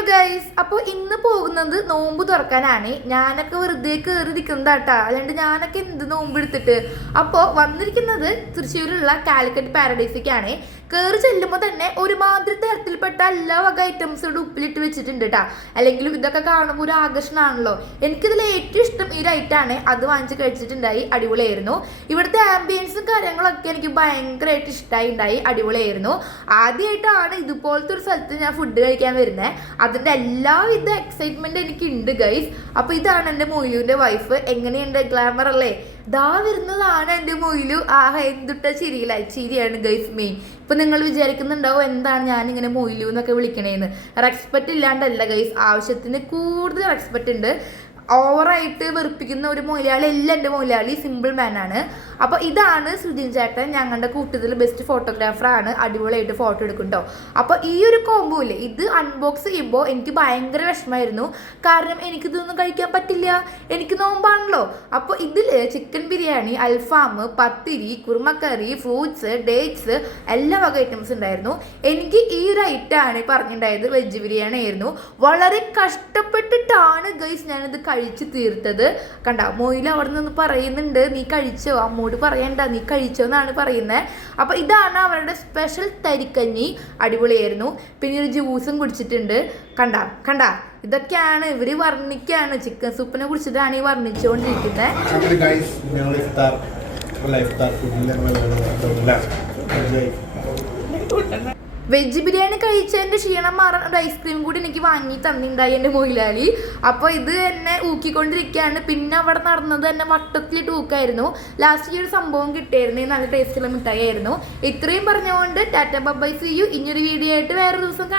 Hello guys, അപ്പോൾ ഇന്ന് പോകുന്നത് നോമ്പ് തുറക്കാനാണ്. ഞാനൊക്കെ വെറുതെ കയറിയിരിക്കുന്നതാട്ടാ, അല്ലാണ്ട് ഞാനൊക്കെ എന്ത് നോമ്പ് എടുത്തിട്ട്. അപ്പോൾ വന്നിരിക്കുന്നത് തൃശ്ശൂരുള്ള കാലിക്കറ്റ് പാരഡൈസിക്കാണ്. കയറി ചെല്ലുമ്പോൾ തന്നെ ഒരുമാതിരി തരത്തിൽപ്പെട്ട എല്ലാ വക ഐറ്റംസും ഉപ്പിലിട്ട് വെച്ചിട്ടുണ്ട് കേട്ടാ. അല്ലെങ്കിലും ഇതൊക്കെ കാണുമ്പോൾ ഒരു ആകർഷണമാണല്ലോ. എനിക്കിതിൽ ഏറ്റവും ഇഷ്ടം ഈ റൈറ്റാണ്. അത് വാങ്ങിച്ച് കഴിച്ചിട്ടുണ്ടായി, അടിപൊളിയായിരുന്നു. ഇവിടുത്തെ ആംബിയൻസും കാര്യങ്ങളൊക്കെ എനിക്ക് ഭയങ്കരമായിട്ട് ഇഷ്ടമായി, അടിപൊളിയായിരുന്നു. ആദ്യമായിട്ടാണ് ഇതുപോലത്തെ ഒരു സ്ഥലത്ത് ഞാൻ ഫുഡ് കഴിക്കാൻ വരുന്നത്. അതിൻ്റെ എല്ലാവിധ എക്സൈറ്റ്മെന്റ് എനിക്കുണ്ട് ഗൈസ്. അപ്പോൾ ഇതാണ് എൻ്റെ മൊയിലുവിൻ്റെ വൈഫ്. എങ്ങനെയുണ്ട്, ഗ്ലാമർ അല്ലേ? ദാ വരുന്നതാണ് എൻ്റെ മൊയിലു. ആഹ്, എന്തുട്ട ചിരിയില്ല, ചിരിയാണ് ഗൈസ് മെയിൻ. ഇപ്പം നിങ്ങൾ വിചാരിക്കുന്നുണ്ടാവും എന്താണ് ഞാനിങ്ങനെ മൊയിലു എന്നൊക്കെ വിളിക്കണേന്ന്. റെസ്പെക്റ്റ് ഇല്ലാണ്ടല്ല ഗൈസ്, ആവശ്യത്തിന് കൂടുതൽ റെസ്പെക്റ്റ് ഉണ്ട്. ഓവറായിട്ട് വെറുപ്പിക്കുന്ന ഒരു മൊയിലാളി അല്ല എൻ്റെ മൊയിലാളി, സിമ്പിൾ മാനാണ്. അപ്പോൾ ഇതാണ് സുജിൻ ചേട്ടൻ, ഞങ്ങളുടെ കൂട്ടത്തിൽ ബെസ്റ്റ് ഫോട്ടോഗ്രാഫറാണ്. അടിപൊളിയായിട്ട് ഫോട്ടോ എടുക്കുന്നുണ്ടോ. അപ്പോൾ ഈ ഒരു കോംബോ ഇല്ലേ, ഇത് അൺബോക്സ് ചെയ്യുമ്പോൾ എനിക്ക് ഭയങ്കര വിഷമമായിരുന്നു. കാരണം എനിക്കിതൊന്നും കഴിക്കാൻ പറ്റില്ല, എനിക്ക് നോമ്പാണല്ലോ. അപ്പോൾ ഇതിൽ ചിക്കൻ ബിരിയാണി, അൽഫാം, പത്തിരി, കുറുമക്കറി, ഫ്രൂട്ട്സ്, ഡേറ്റ്സ് എല്ലാ വക ഐറ്റംസ് ഉണ്ടായിരുന്നു. എനിക്ക് ഈ ഒരു ഐറ്റമാണ് പറഞ്ഞിട്ടുണ്ടായത്, വെജ് ബിരിയാണി ആയിരുന്നു. വളരെ കഷ്ടപ്പെട്ടിട്ടാണ് ഗൈസ് ഞാനിത് കഴിച്ച് തീർത്തത്. കണ്ട, മൊയിൽ അവിടെ നിന്ന് പറയുന്നുണ്ട്, നീ കഴിച്ചോ, അമ്മോട് പറയണ്ട, നീ കഴിച്ചോ എന്നാണ് പറയുന്നത്. അപ്പോൾ ഇതാണ് അവരുടെ സ്പെഷ്യൽ തരിക്കഞ്ഞി, അടിപൊളിയായിരുന്നു. പിന്നെ ഒരു ജ്യൂസും കുടിച്ചിട്ടുണ്ട്. കണ്ട കണ്ട ഇതൊക്കെയാണ് ഇവര് വർണ്ണിക്കാണ്. ചിക്കൻ സൂപ്പിനെ കുറിച്ചിട്ടാണ് ഈ വർണ്ണിച്ചുകൊണ്ടിരിക്കുന്നത്. വെജ് ബിരിയാണി കഴിച്ചതിൻ്റെ ക്ഷീണം മാറാൻ ഒരു ഐസ്ക്രീം കൂടി എനിക്ക് വാങ്ങി തന്നിട്ടുണ്ടായി എൻ്റെ മൊയിലാളി. അപ്പോൾ ഇത് എന്നെ ഊക്കിക്കൊണ്ടിരിക്കുകയാണ്. പിന്നെ അവിടെ നടന്നത് തന്നെ വട്ടത്തിലിട്ട് ഊക്കായിരുന്നു. ലാസ്റ്റ് ഈ ഒരു സംഭവം കിട്ടിയായിരുന്നു, നല്ല ടേസ്റ്റുള്ള മിഠായി ആയിരുന്നു. ഇത്രയും പറഞ്ഞുകൊണ്ട് ടാറ്റ ബൈ, സീ യു. ഇനിയൊരു വീഡിയോ ആയിട്ട് വേറെ ദിവസം കാണാം.